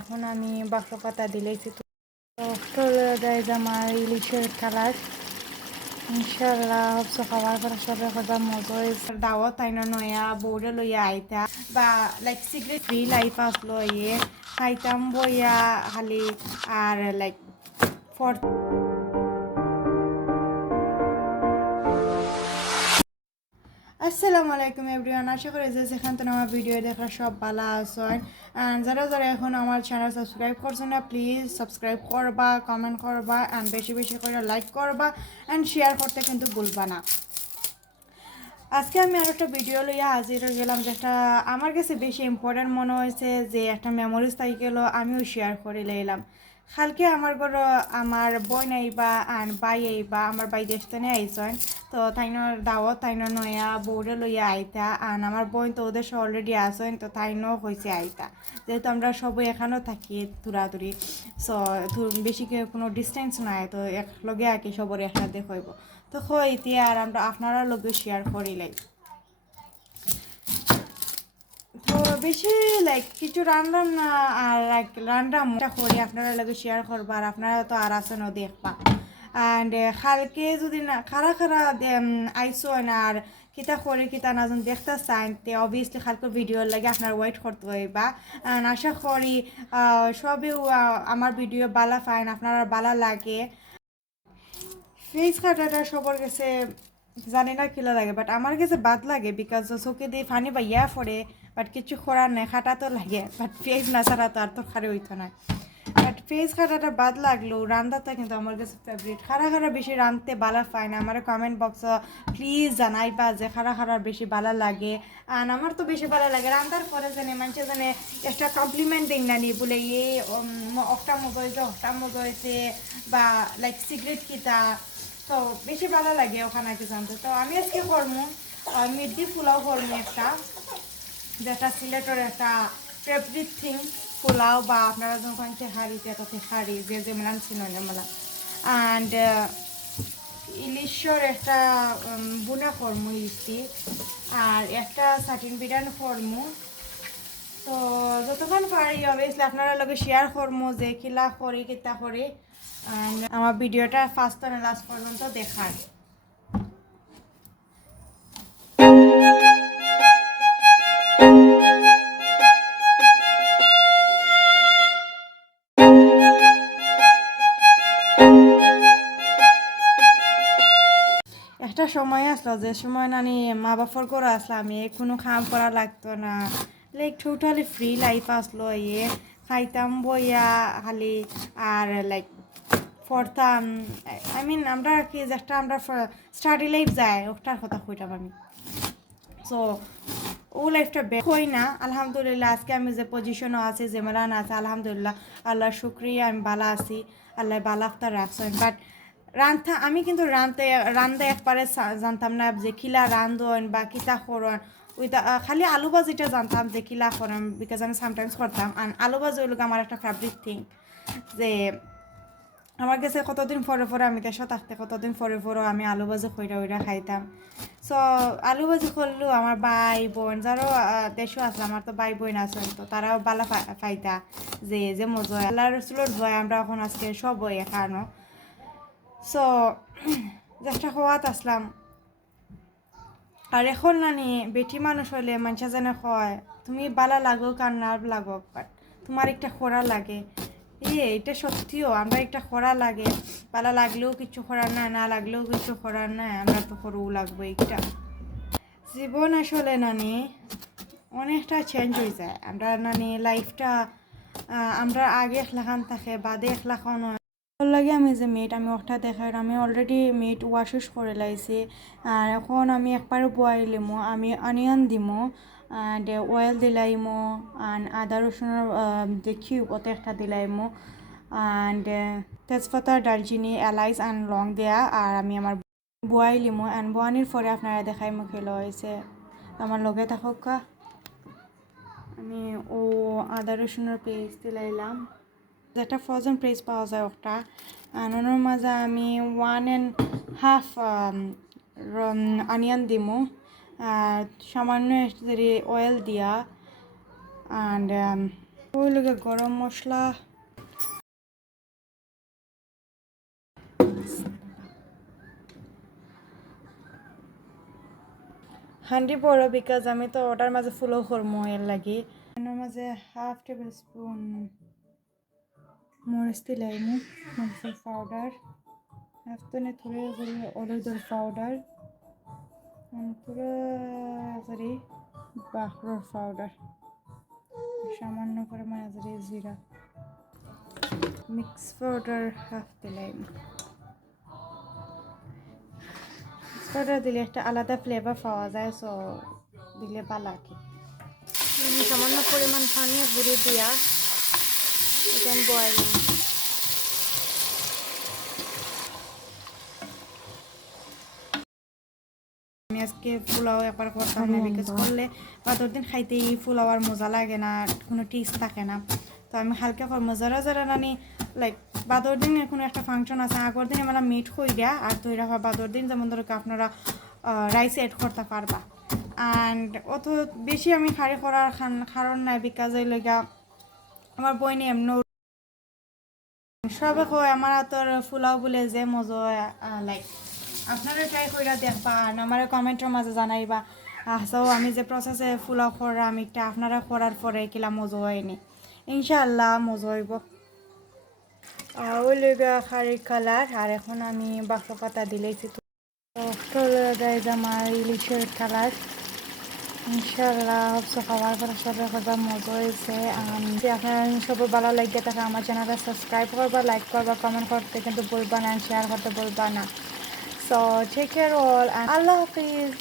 এখন আমি বাক্স পাতা দিলেছি তো চলে যায় আমার ইলিশের কালার ইনশাল্লাহ হবসে খাওয়ার পরে সবে কথা মজা হয়েছে দাওয়াত তাই নয়া বউরে লইয়া আইতা বা লাইক সিগারেট ফ্রি লাইফ আসলো ইয়ে খাইতাম বইয়া খালি আর লাইক ফর আসসালামু আলাইকুম এভরিওয়ান আশা করি যে যেখান থেকে আমার ভিডিও দেখা সব ভালো আছেন অ্যান্ড যারা যারা এখন আমার চ্যানেল সাবস্ক্রাইব করছেন না প্লিজ সাবস্ক্রাইব করবা কমেন্ট করবা অ্যান্ড বেশি বেশি করে লাইক করবা অ্যান্ড শেয়ার করতে কিন্তু ভুলবা না। আজকে আমি আর একটা ভিডিও লইয়া হাজির হয়ে গেলাম যেটা আমার কাছে বেশি ইম্পর্টেন্ট মনে হয়েছে যে একটা মেমোরিজ থাকি গেল আমিও শেয়ার করে লাইলাম। কালকে আমার ঘর আমার বোন আইবা আর বাই আইবা আমার বাই দেশটানে আইসন তো তাইনোর দাওয়াত তাইনো নয়া বউরে লইয়া আইতা আর আমার বোন তো ওদের অলরেডি আসেন তো তাইনো হয়েছে আইতা যেহেতু আমরা সবাই এখানেও থাকি দূরাদূরি সো বেশি কোনো ডিস্টেন্স নাই তো এক লগে আর কি সবর একসাথে হইব তো হইতে আর আমরা আপনারা লগে শেয়ার করিলাই তো বেশি লাইক কিছু রান্নাম না আর রান্নামটা করি আপনারা লাগে শেয়ার করবা আর আপনারা তো আর আছেনও দেখবা অ্যান্ড কালকে যদি না খারা খারা আইসো না আর কিতা করে কিতা না যখন দেখতে চান তে অবভিয়াসলি কালকে ভিডিওর লাগে আপনার ওয়েট করতে হইবা অ্যান্ড আশা করি সবেও আমার ভিডিও বালা ফাইন আপনারা বালা লাগে ফেস কাটাটা সবার কাছে জানি না কিলা লাগে বাট আমার কাছে বাদ লাগে বিকজ চোখে দিয়ে ফানি বা ইয়া পড়ে বাট কিছু করার নেই খাটা তো লাগে বাট ফেস না ছাড়া তো আর তো খারে হইতো না বাট ফেস কাটাটা বাদ লাগলো রান্নাটা কিন্তু আমার কাছে ফেভারিট খারা খারা বেশি রাঁধতে ভালো পায় না আমার কমেন্ট বক্স প্লিজ জানাইবা যে খারা খারা বেশি ভালো লাগে আর আমার তো বেশি ভালো লাগে রান্নার পরে জানে মানুষের জানে একটা কমপ্লিমেন্ট দিন না নি বলে এই একটা মজা হয়েছে একটা মজা হয়েছে বা লাইক সিগারেট কিতা তো বেশি ভালো লাগে ওখানে কি জানতে তো আমি আজকে করবো মির্দি পোলাও করবো একটা যেটা সিলেটের একটা ফেভারিট থিং পোলাও বা আপনারা যখন তেহারি তেটা তেহারি যে যেমন ছিল মেলা অ্যান্ড ইলিশর একটা বুনা কর্ম ইলিশটি আর একটা সাটিন বিরিয়ানি কর্ম তো যতক্ষণ পারি অবভিয়াসলি আপনারা লগে শেয়ার করবো যে কিলা করি কিতা করি আমার ভিডিওটা ফার্স্ট থেকে লাস্ট পর্যন্ত দেখার একটা সময় আসলো যে সময় নানি মা বাপর করে আসলো আমি কোনো কাম করা লাগতো না লাইক টোটালি ফ্রি লাইফ আসলো ইয়ে খাইতাম বইয়া খালি আর লাইক পড়তাম আই মিন আমরা কি যেটা আমরা স্টাডি লাইফ যায় ওটার কথা কইতাম আমি সো ও লাইফটা হই না আলহামদুলিল্লাহ আজকে আমি যে পজিশনও আছি যে মেলান আছে আলহামদুলিল্লাহ আল্লাহ শুক্রিয়া আমি ভালো আছি আল্লাহ বালাফতা রাখছেন বাট রান্ধা আমি কিন্তু রান্ধতে একবারে জানতাম না যে কিলা রান্ধন বা কিতা করন ওইটা খালি আলু ভাজিটা জানতাম যে কিলা করেন বিকজ আমি সামটাইমস করতাম আর আলু ভাজি ওই আমার একটা ফেভারিট থিং যে আমার কাছে কতদিন পরে পরে আমি দেশে থাকতে কতদিন পরে পরেও আমি আলু ভাজি খইরা ওইরা খাইতাম সো আলু ভাজি করলেও আমার ভাই বোন যারাও দেশও আসলে আমার তো ভাই বোন আছেন তো তারাও বালা পাইতা যে যে মজা আল্লাহ রসুলোর জয় আমরা এখন আজকে সব বই এখানো সো যেটা খোয়াত আসলাম আর এখন নানি বেটি মানুষ হলে মানুষা যেন কয় তুমি বালা লাগোক আর না লাগোক বাট তোমার একটা খোরা লাগে এটা সত্যিও আমরা একটা খরা লাগে পালা লাগলেও কিছু করার না না লাগলেও কিছু করার না আমরা তো করবো লাগবো একটা জীবন আসলে নানি অনেকটা চেঞ্জ হয়ে যায় আমরা নানি লাইফটা আমরা আগে একলাখান থাকে বাদে একলাখান লাগে আমি যে মেট আমি ওটা দেখাই আমি অলরেডি মেট ওয়াশ করে লাইছি আর এখন আমি একবার বয়েল দিমো আমি অনিয়ন দিমো অ্যান্ড অয়েল দিলাইমো অ্যান্ড আদা রসুনের যে কিউব ওতে একটা দিলাইমো অ্যান্ড তেজপাতা দারচিনি এলাইচ অ্যান্ড লং দেয়া আর আমি আমার বয়েল দিমো অ্যান্ড বয়ানির পরে আপনারা দেখাইমো খেলো হয়েছে আমার লগে থাকুক আমি ও আদা রসুনের পেস্ট দিলাইলাম যেটা ফ্রোজেন প্রেস পাওয়া যায় ওটা ওনার মাঝে আমি 1.5 অনিয়ন দিমু আর সামান্য যদি অয়েল দিয়া অ্যান্ড ওই লোকে গরম মশলা হান্ডি বড় বিকজ আমি তো ওটার মাঝে ফুলও করবো এর লাগি এর মাঝে 1/2 টেবিল স্পুন মরিচ দিলাইমু মরিচের পাউডার হাফতনে থুড়ে করে হলুদের পাউডার পুরো করে বাহরোর পাউডার সামান্য করে মাঝারি জিরা মিক্স পাউডার হাফ দিলাইমু পাউডার দিলে একটা আলাদা ফ্লেভার পাওয়া যায় সো দিলে ভালো লাগে সামান্য পরিমাণ পানি গুঁড়ি দিয়া এখন বয়েল আমি আজকে পোলাও একবার করতাম না বিকজ করলে বাদর দিন খাইতে পোলাও আর মজা লাগে না কোনো টেস্ট থাকে না তো আমি হালকা করবো যারা যারা নানি লাইক বাদর দিন কোনো একটা ফাংশন আছে আগর দিন আমরা মিট হই দেয়া আর তৈরি হওয়া বাদর দিন যেমন ধরো আপনারা রাইস এড করতে পারবা অ্যান্ড অত বেশি আমি খাড়ি করার কারণ নাই বিকজ ওই লগা আমার বই নিয়ে এমন সবে কয় আমার হাতের পোলাও বলে যে মজা লাইক আপনারা ট্রাই করে দেখবা আর আমার কমেন্টের মাঝে জানাইবা সো আমি যে প্রসেসে পোলাও করা আমি একটা আপনারা করার পরে কিলা মজা হয়নি ইনশাআল্লাহ মজা হইব ওই লগা খারি কালার আর এখন আমি বাফা পাতা দিলেছি তো আমার ইলিশের কালার ইনশাআল্লাহ খাওয়ার পরে সবাই কথা মজা হয়েছে যদি আপনার সবাই ভালো লাগে থাকে আমার চ্যানেলটা সাবস্ক্রাইব করবা লাইক করবা কমেন্ট করতে কিন্তু বলবা না শেয়ার করতে বলবা না সো টেক কেয়ার অল আল্লাহ হাফিজ